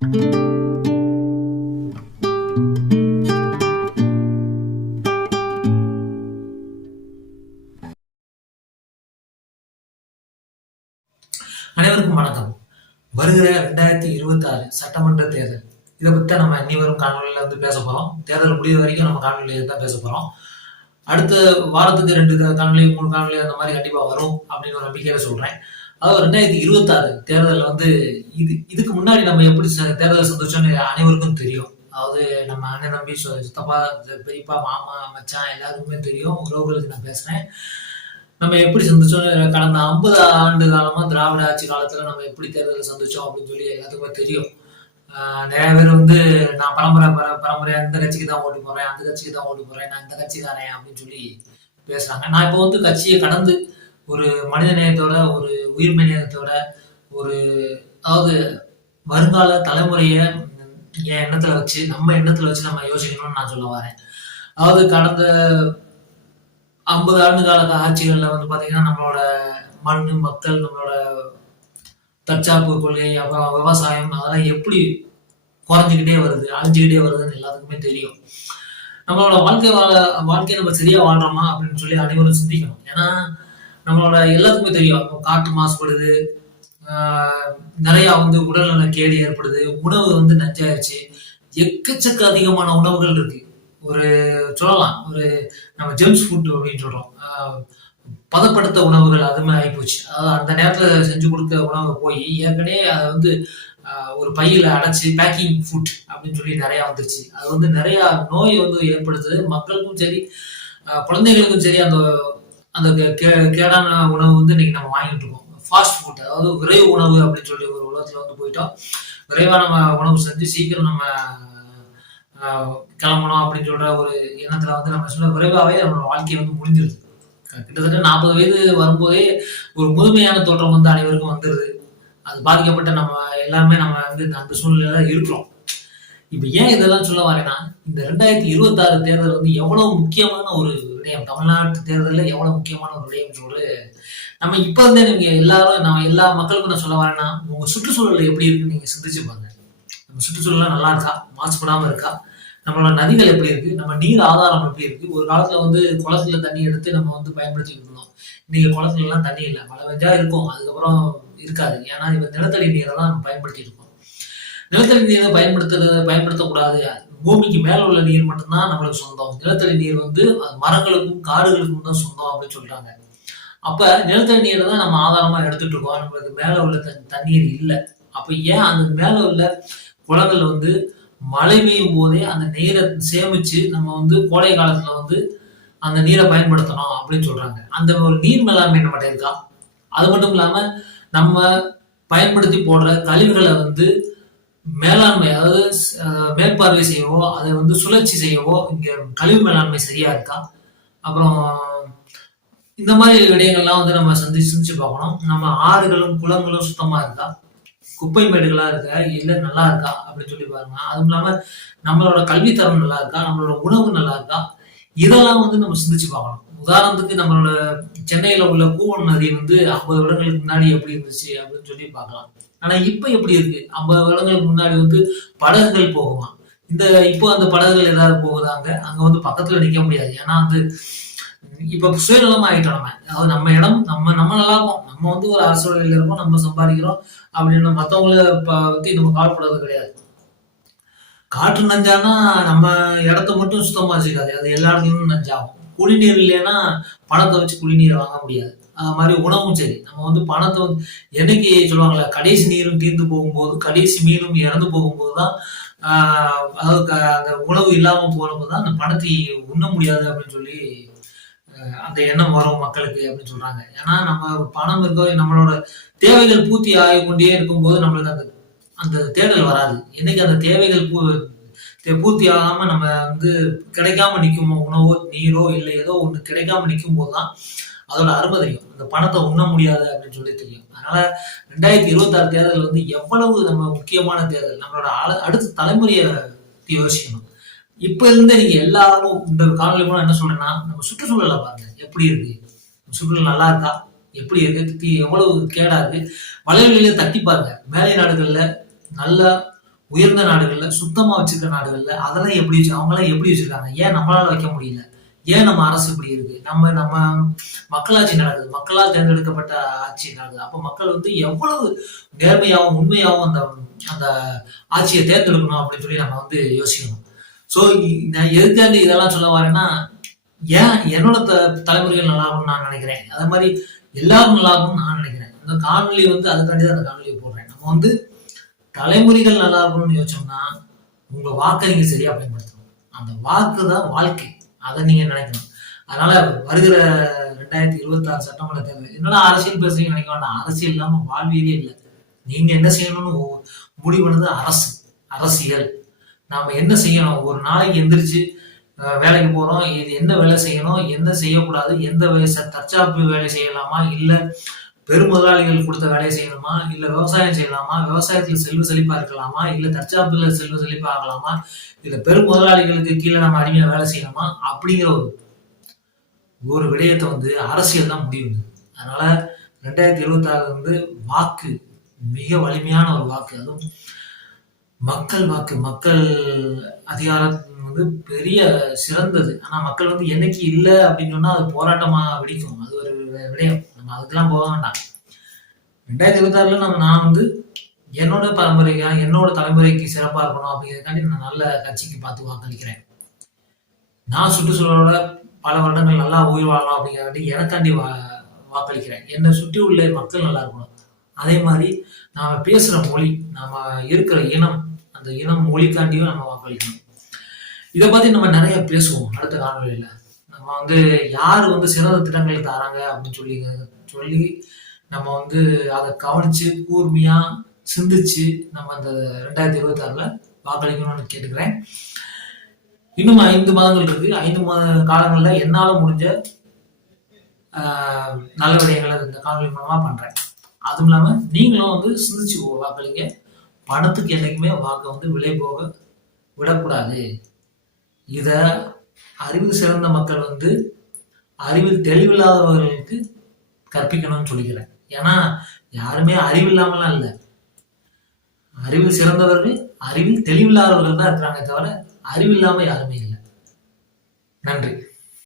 அனைவருக்கும் வணக்கம். வருகிற 2026 சட்டமன்ற தேர்தல் இதை பற்றி நம்ம இனி வரும் காணொலியில் பேச போகிறோம். தேர்தல் முடிவு வரைக்கும் நம்ம காணொலியில் தான் பேச போகிறோம். அடுத்த வாரத்துக்கு 2 காணொலி 3 காணொலி அந்த மாதிரி கண்டிப்பாக வரும் அப்படின்னு ஒரு நம்பிக்கையில சொல்கிறேன். அதாவது 2026 தேர்தல் இதுக்கு முன்னாடி நம்ம எப்படி தேர்தல் சந்திச்சோன்னு அனைவருக்கும் தெரியும். அதாவது நம்ம அண்ணன் தம்பி சித்தப்பா பெரியப்பா மாமா மச்சான் எல்லாருக்குமே தெரியும். உறவுகளுக்கு நான் பேசுகிறேன். நம்ம எப்படி சந்திச்சோம்னு கடந்த 50 ஆண்டு காலமா திராவிட ஆட்சி காலத்துல நம்ம எப்படி தேர்தலை சந்திச்சோம் அப்படின்னு சொல்லி எல்லாத்துக்குமே தெரியும். நிறைய பேர் நான் பரம்பரையா இந்த கட்சிக்கு தான் ஓட்டு போறேன், அந்த கட்சிக்கு தான் ஓட்டு போறேன், நான் இந்த கட்சி தானே அப்படின்னு சொல்லி பேசுறாங்க. நான் இப்போ கட்சியை கடந்து ஒரு மனித நேயத்தோட, ஒரு உயிர்மை நேயத்தோட, ஒரு அதாவது வருங்கால தலைமுறைய என் எண்ணத்துல வச்சு நம்ம யோசிக்கணும்னு நான் சொல்ல வரேன். அதாவது கடந்த 50 ஆண்டு கால ஆட்சிகள்ல பாத்தீங்கன்னா நம்மளோட மண் மக்கள் நம்மளோட தற்சார்பு கொள்கை அப்புறம் விவசாயம் அதெல்லாம் எப்படி குறைஞ்சிக்கிட்டே வருது அழிஞ்சுக்கிட்டே வருதுன்னு எல்லாத்துக்குமே தெரியும். நம்மளோட வாழ்க்கையை நம்ம சரியா வாழ்றோமா அப்படின்னு சொல்லி அனைவரும் சிந்திக்கணும். ஏன்னா நம்மளோட எல்லாத்துக்குமே தெரியும் காற்று மாசுபடுது, நிறைய உடல்நல கேடு ஏற்படுது, உணவு நஞ்சாயிருச்சு, எக்கச்சக்க அதிகமான உணவுகள் இருக்கு. ஒரு சொல்லலாம் நம்ம ஜெம்ஸ் ஃபுட் அப்படின்னு சொல்றோம், பதப்படுத்த உணவுகள் அதுமே ஆகிப்போச்சு. அதாவது அந்த நேரத்தில் செஞ்சு கொடுக்க உணவு போய் ஏற்கனவே அதை ஒரு பையில அடைச்சி பேக்கிங் ஃபுட் அப்படின்னு சொல்லி நிறைய வந்துருச்சு. அது நிறைய நோய் ஏற்படுத்துது மக்களுக்கும் சரி குழந்தைகளுக்கும் சரி. அந்த அந்த கேடான உணவு இன்னைக்கு நம்ம வாங்கிட்டு இருக்கோம். ஃபாஸ்ட் ஃபுட் அதாவது விரைவு உணவு அப்படின்னு சொல்லி ஒரு உலகத்துல போயிட்டோம். விரைவான உணவு செஞ்சு சீக்கிரம் நம்ம கிளம்பணும் அப்படின்னு சொல்ற ஒரு எண்ணத்துல நம்ம சொல்ல விரைவாகவே நம்மளோட வாழ்க்கையை முடிஞ்சிருது. கிட்டத்தட்ட 40 வயது வரும்போதே ஒரு முழுமையான தோற்றம் அனைவருக்கும் வந்துருது. அது பாதிக்கப்பட்ட நம்ம எல்லாருமே நம்ம அந்த சூழ்நிலையில இருக்கிறோம். இப்ப ஏன் இதெல்லாம் சொல்ல வரேன்னா, இந்த 2026 தேர்தல் எவ்வளவு முக்கியமான ஒரு விடயம், தமிழ்நாட்டு தேர்தல்ல எவ்வளவு முக்கியமான ஒரு விடயம் சொல்லு நம்ம இப்ப நீங்க எல்லாரும் நான் எல்லா மக்களுக்கும் நான் சொல்ல வரேன்னா, உங்க சுற்றுச்சூழல் எப்படி இருக்குன்னு நீங்க சிந்திச்சு பாருங்க. நம்ம சுற்றுச்சூழல் நல்லா இருக்கா, மாசுபடாம இருக்கா, நம்மளோட நதிகள் எப்படி இருக்கு, நம்ம நீர் ஆதாரம் எப்படி இருக்கு. ஒரு காலத்துல குளத்துல தண்ணி எடுத்து நம்ம பயன்படுத்திட்டு இருந்தோம். இன்னைக்கு குளத்துல எல்லாம் தண்ணி இல்லை, மழை பெஞ்சா இருக்கும், அதுக்கப்புறம் இருக்காது. ஏன்னா இப்ப நிலத்தடி நீரை தான் நம்ம பயன்படுத்திட்டு இருக்கோம். நிலத்தடி நீரை பயன்படுத்தக்கூடாது. பூமிக்கு மேல உள்ள நீர் மட்டும்தான் நம்மளுக்கு சொந்தம். நிலத்தடி நீர் மரங்களுக்கும் காடுகளுக்கும் தான் சொந்தம் அப்படின்னு சொல்றாங்க. அப்ப நிலத்தடி நீரை தான் நம்ம ஆதாரமா எடுத்துட்டு இருக்கோம். நம்மளுக்கு மேல உள்ள தண்ணீர் இல்லை. அப்ப ஏன் அந்த மேல உள்ள குளங்கள் மழை பெய்யும் போதே அந்த நீரை சேமிச்சு நம்ம கோடை காலத்துல அந்த நீரை பயன்படுத்தணும் அப்படின்னு சொல்றாங்க. அந்த ஒரு நீர் மேலாண்மை நம்மகிட்ட இருக்கா? அது மட்டும் இல்லாம நம்ம பயன்படுத்தி போடுற கழிவுகளை மேலாண்மை அதாவது மேற்பார்வை செய்யவோ அதை சுழற்சி செய்யவோ இங்க கழிவு மேலாண்மை சரியா இருக்கா? அப்புறம் இந்த மாதிரி விடயங்கள்லாம் நம்ம சிந்திச்சு பார்க்கணும். நம்ம ஆறுகளும் குளங்களும் சுத்தமா இருக்கா, குப்பை மேடுகளா இருக்கா, இல்ல நல்லா இருக்கா அப்படின்னு சொல்லி பாருங்க. அதுவும் இல்லாம நம்மளோட கல்வித்தரம் நல்லா இருக்கா, நம்மளோட உணவு நல்லா இருக்கா, இதெல்லாம் நம்ம சிந்திச்சு பார்க்கணும். உதாரணத்துக்கு நம்மளோட சென்னையில உள்ள கூவம் நதி 50 வருடங்களுக்கு முன்னாடி எப்படி இருந்துச்சு அப்படின்னு சொல்லி பார்க்கலாம். ஆனா இப்ப எப்படி இருக்கு? 50 வருடங்களுக்கு முன்னாடி படகுகள் போகுமா, இப்போ அந்த படகுகள் ஏதாவது போகுதாங்க? அங்க பக்கத்துல நிக்க முடியாது. ஏன்னா இப்ப சுயநலமா ஆயிட்டோம். அதாவது நம்ம இடம் நம்ம நல்லா இருக்கும், நம்ம ஒரு அரசியலில் இருக்கோம், நம்ம சம்பாதிக்கிறோம் அப்படின்னு மத்தவங்கள பத்தி நம்ம கவலைப்படுறது கிடையாது. காற்று நஞ்சானா நம்ம இடத்த மட்டும் சுத்தமா வச்சுக்காது, அது எல்லா இடத்துலயும் நஞ்சாகும். குடிநீர் இல்லைன்னா பணத்தை வச்சு குடிநீரை வாங்க முடியாது. அது மாதிரி உணவும் சரி, நம்ம பணத்தை என்னைக்கு சொல்லுவாங்களே, கடைசி நீரும் தீர்ந்து போகும்போது கடைசி மீனும் இறந்து போகும்போதுதான் அதாவது அந்த உணவு இல்லாம போறப்போதான் அந்த பணத்தை உண்ண முடியாது அப்படின்னு சொல்லி அந்த எண்ணம் வரும் மக்களுக்கு அப்படின்னு சொல்றாங்க. ஏன்னா நம்ம பணம் இருக்க நம்மளோட தேவைகள் பூர்த்தி ஆகிக்கொண்டே இருக்கும்போது நம்மளுக்கு அந்த அந்த தேடல் வராது. என்னைக்கு அந்த தேவைகள் பூர்த்தி ஆகாம நம்ம கிடைக்காம நிக்குமோ, உணவோ நீரோ இல்லை ஏதோ ஒண்ணு கிடைக்காம நிற்கும் போதுதான் அதோட அருமை தெரியும். அந்த பணத்தை உண்ண முடியாது அப்படின்னு சொல்லி தெரியும். அதனால 2026 தேர்தல் எவ்வளவு நம்ம முக்கியமான தேர்தல். நம்மளோட அடுத்த தலைமுறையை யோசிக்கணும். இப்ப இருந்து நீங்க எல்லாரும் இந்த காணொலி மூலம் என்ன சொல்றேன்னா, நம்ம சுற்றுச்சூழலை பாருங்க எப்படி இருக்கு, சுற்றுச்சூழல் நல்லா இருக்கா, எப்படி இருக்கு, எவ்வளவு கேடா இருக்கு, வளைவுகளிலே தட்டி பாருங்க. மேலை நாடுகள்ல நல்ல உயர்ந்த நாடுகள்ல, சுத்தமா வச்சிருக்க நாடுகள்ல அதெல்லாம் எப்படி அவங்கலாம் எப்படி வச்சிருக்காங்க? ஏன் நம்மளால வைக்க முடியல? ஏன் நம்ம அரசு இப்படி இருக்கு? நம்ம நம்ம மக்களாட்சி நடக்குது. மக்களால் தேர்ந்தெடுக்கப்பட்ட ஆட்சி நடக்குது. அப்ப மக்கள் வந்து எவ்வளவு நேர்மையாவும், உண்மையாவும் அந்த அந்த ஆட்சிய தேர்ந்தெடுக்கணும் அப்படின்னு சொல்லி நம்ம வந்து யோசிக்கணும். ஸோ நான் எதுக்காண்டி இதெல்லாம் சொல்ல வரேன்னா, ஏன் என்னோட தலைமுறைகள் நல்லா இருக்கும்னு நான் நினைக்கிறேன். அதே மாரி எல்லாரும் நல்லா இருக்கும்னு நான் நினைக்கிறேன். அந்த காணொளி வந்து அதுக்காண்டி தான் அந்த காணொளிய போடுறேன். நம்ம வந்து தலைமுறைகள் நல்லா இருக்கணும்னு யோசிச்சோம்னா, உங்க வாக்க நீங்க சரியா பயன்படுத்தணும். அந்த வாக்கு தான் வாழ்க்கை. அத நீங்க நினைக்கணும். அதனால வருகிற 2026 சட்டமன்ற தேர்தல் என்னடா அரசியல் பேசுறீங்கன்னு நினைக்க வேண்டாம். அரசியல் இல்லாம வாழ்வியலே இல்ல. நீங்க என்ன செய்யணும்னு முடிவு பண்ணது அரசு, அரசியல். நாம என்ன செய்யணும்? ஒரு நாளைக்கு எந்திரிச்சு வேலைக்கு போறோம். இது என்ன வேலை செய்யணும்? என்ன செய்யக்கூடாது? எந்த தற்சார்பு வேலை செய்யலாமா? இல்ல பெருமுதலாளிகள் கொடுத்த வேலையை செய்யணுமா? இல்ல விவசாயம் செய்யலாமா? விவசாயத்துல செல்வ செழிப்பா இருக்கலாமா? இல்ல தற்சார்புல செல்வ செழிப்பா ஆகலாமா? இல்ல பெருமுதலாளிகளுக்கு கீழே நம்ம அடிமையா வேலை செய்யணுமா? அப்படிங்கிற ஒரு விடயத்தை வந்து அரசியல் தான் முடிவு. அதனால 2026 வந்து வாக்கு மிக வலிமையான ஒரு வாக்கு. அதுவும் மக்கள் வாக்கு, மக்கள் அதிகாரம் வந்து பெரிய சிறந்தது. ஆனா மக்கள் வந்து என்னைக்கு இல்ல அப்படின்னு சொன்னா அது போராட்டமா வெடிக்கும். அது ஒரு விடயம். நம்ம அதுக்கெல்லாம் போக வேண்டாம். 2026ல நான் வந்து என்னோட பரம்பரைக்கா, என்னோட தலைமுறைக்கு சிறப்பா இருக்கணும் அப்படிங்கிறதுக்காண்டி நான் நல்ல கட்சிக்கு பார்த்து வாக்களிக்கிறேன். நான் சுற்றுச்சூழலோட பல வருடங்கள் நல்லா உயிர் வாழலாம் அப்படிங்கிறக்காண்டி எனக்காண்டி வாக்களிக்கிறேன். என்னை சுற்றி உள்ள மக்கள் நல்லா இருக்கணும். அதே மாதிரி நாம பேசுற மொழி, நாம இருக்கிற இனம், அந்த இனம் மொழிக்காண்டியும் நம்ம வாக்களிக்கணும். இதை பத்தி நம்ம நிறைய பேசுவோம் அடுத்த காணொலியில. நம்ம வந்து யாரு வந்து சிறந்த திட்டங்களை தராங்க அப்படின்னு சொல்லி நம்ம வந்து அதை கவனிச்சு கூர்மையா சிந்திச்சு நம்ம அந்த 2026ல வாக்களிக்கணும்னு கேட்டுக்கிறேன். இன்னும் 5 மாதங்கள் இருக்கு. 5 மாத காலங்கள்ல என்னால முடிஞ்ச நல்ல விடயங்களை இந்த காணொலி மூலமா பண்றேன். அதுவும் இல்லாம நீங்களும் வந்து சிந்திச்சு வாக்களிங்க. பணத்துக்கு என்னைக்குமே வாக்கு வந்து விலை போக விடக்கூடாது. இத அறிவில் சிறந்த மக்கள் வந்து அறிவில் தெளிவில்லாதவர்களுக்கு கற்பிக்கணும்னு சொல்லிக்கிறேன். ஏன்னா யாருமே அறிவில்லாமலாம் இல்லை. அறிவில் சிறந்தவர்கள், அறிவில் தெளிவில்லாதவர்கள் தான் இருக்கிறாங்க தவிர அறிவில்லாம யாருமே இல்லை. நன்றி.